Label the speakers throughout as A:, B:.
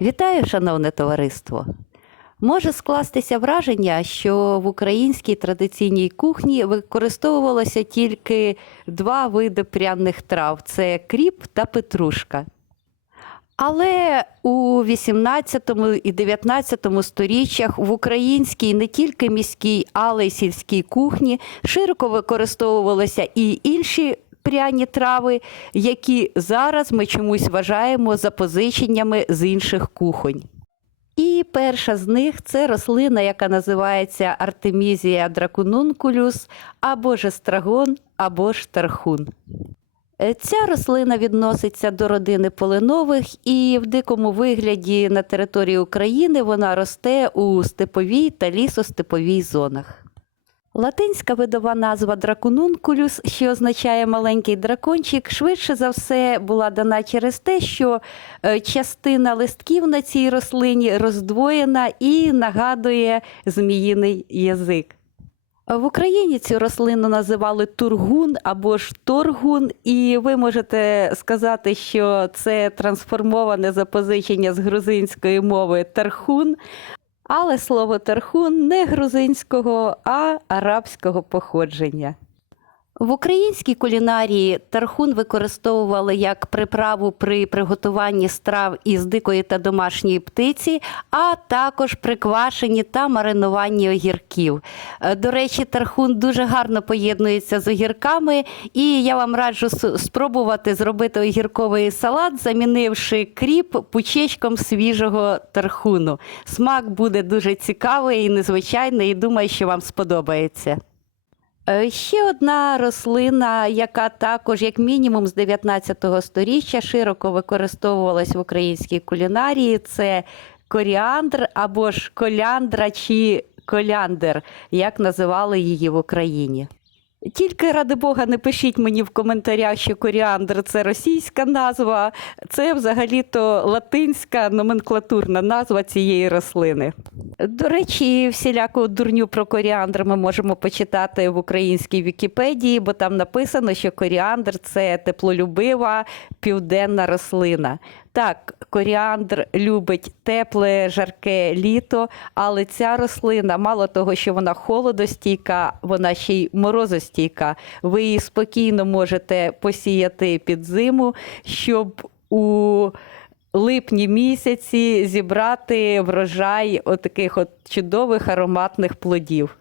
A: Вітаю, шановне товариство! Може скластися враження, що в українській традиційній кухні використовувалося тільки два види пряних трав: це кріп та петрушка. Але у 18 і 19 сторіччях в українській не тільки міській, але й сільській кухні широко використовувалися і інші пряні трави, які зараз ми чомусь вважаємо запозиченнями з інших кухонь. І перша з них це рослина, яка називається Артемізія дракунункулюс, або ж естрагон, або ж тархун. Е, Ця рослина відноситься до родини полинових, і в дикому вигляді на території України вона росте у степовій та лісостеповій зонах. Латинська видова назва дракунункулюс, що означає маленький дракончик, швидше за все була дана через те, що е, частина листків на цій рослині роздвоєна і нагадує зміїний язик. В Україні цю рослину називали тургун або ж торгун, і ви можете сказати, що це трансформоване запозичення з грузинської мови тархун, але слово тархун не грузинського, а арабського походження. В українській кулінарії тархун використовували як приправу при приготуванні страв із дикої та домашньої птиці, а також при квашенні та маринуванні огірків. Е, До речі, тархун дуже гарно поєднується з огірками, і я вам раджу спробувати зробити огірковий салат, замінивши кріп пучечком свіжого тархуну. Смак буде дуже цікавий і незвичайний, і думаю, що вам сподобається. Е, Ще одна рослина, яка також, як мінімум, з 19 століття широко використовувалась в українській кулінарії, це коріандр або ж коляндра чи коляндр, як називали її в Україні. Тільки ради Бога, не пишіть мені в коментарях, що коріандр це російська назва, це взагалі-то латинська номенклатурна назва цієї рослини. До речі, всіляку дурню про коріандр ми можемо почитати в українській Вікіпедії, бо там написано, що коріандр це теплолюбива південна рослина. Так, коріандр любить тепле, жарке літо, але ця рослина, мало того, що вона холодостійка, вона ще й морозостійка. Ви її спокійно можете посіяти під зиму, щоб у липні місяці зібрати врожай отаких от чудових ароматних плодів.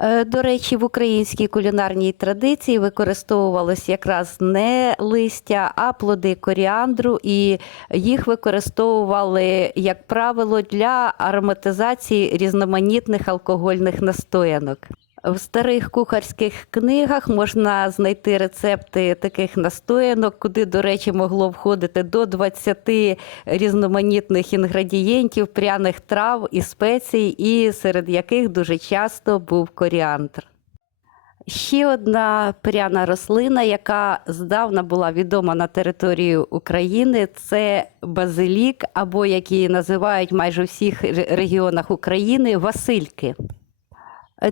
A: Е, До речі, в українській кулінарній традиції використовувалось якраз не листя, а плоди коріандру, і їх використовували, як правило, для ароматизації різноманітних алкогольних настоянок. В старих кухарських книгах можна знайти рецепти таких настоянок, куди, до речі, могло входити до 20 різноманітних інгредієнтів, пряних трав і спецій, і серед яких дуже часто був коріандр. Ще одна пряна рослина, яка здавна була відома на території України, це базилік, або як її називають майже у всіх регіонах України Васильки.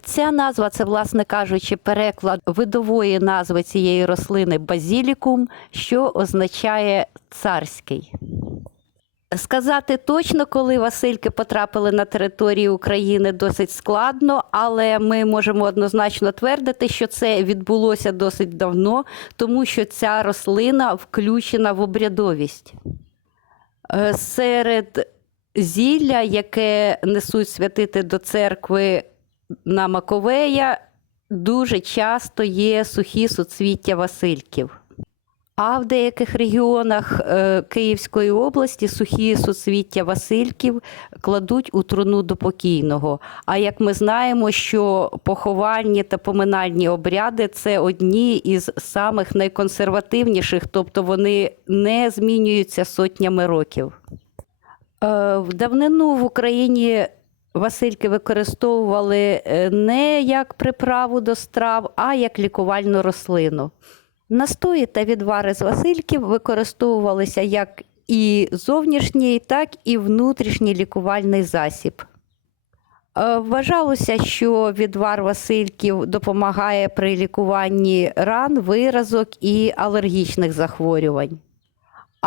A: Ця назва це, власне кажучи, переклад видової назви цієї рослини базілікум, що означає царський. Сказати точно, коли Васильки потрапили на територію України, досить складно, але ми можемо однозначно твердити, що це відбулося досить давно, тому що ця рослина включена в обрядовість. Е, Серед зілля, яке несуть святити до церкви на Маковея, дуже часто є сухі суцвіття Васильків. А в деяких регіонах е, Київської області сухі суцвіття Васильків кладуть у труну до покійного. А як ми знаємо, що поховальні та поминальні обряди це одні із самих найконсервативніших, тобто вони не змінюються сотнями років. Е, В давнину в Україні Васильки використовували е, не як приправу до страв, а як лікувальну рослину. Настої та відвари з Васильків використовувалися як і зовнішній, так і внутрішній лікувальний засіб. Е, Вважалося, що відвар Васильків допомагає при лікуванні ран, виразок і алергічних захворювань.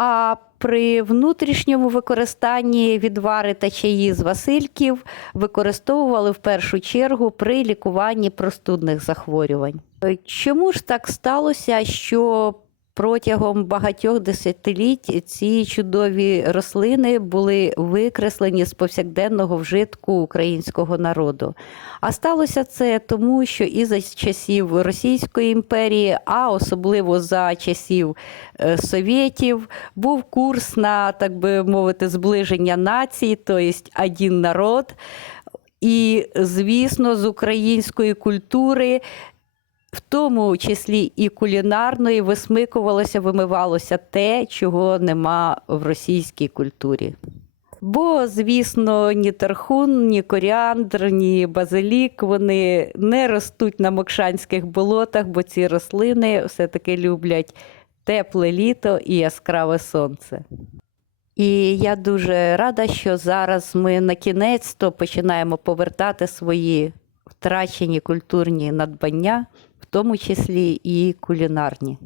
A: А при внутрішньому використанні відвари та чаї з Васильків використовували в першу чергу при лікуванні простудних захворювань. Чому ж так сталося, що протягом багатьох десятиліть ці чудові рослини були викреслені з повсякденного вжитку українського народу? А сталося це тому, що і за часів Російської імперії, а особливо за часів е, Совєтів, був курс на, так би мовити, зближення націй, тобто один народ. І, звісно, з української культури, в тому числі і кулінарної, висмикувалося, вимивалося те, чого нема в російській культурі. Бо, звісно, ні тархун, ні коріандр, ні базилік вони не ростуть на мокшанських болотах, бо ці рослини все-таки люблять тепле літо і яскраве сонце. І я дуже рада, що зараз ми на кінець то починаємо повертати свої втрачені культурні надбання, в тому числі і кулінарні.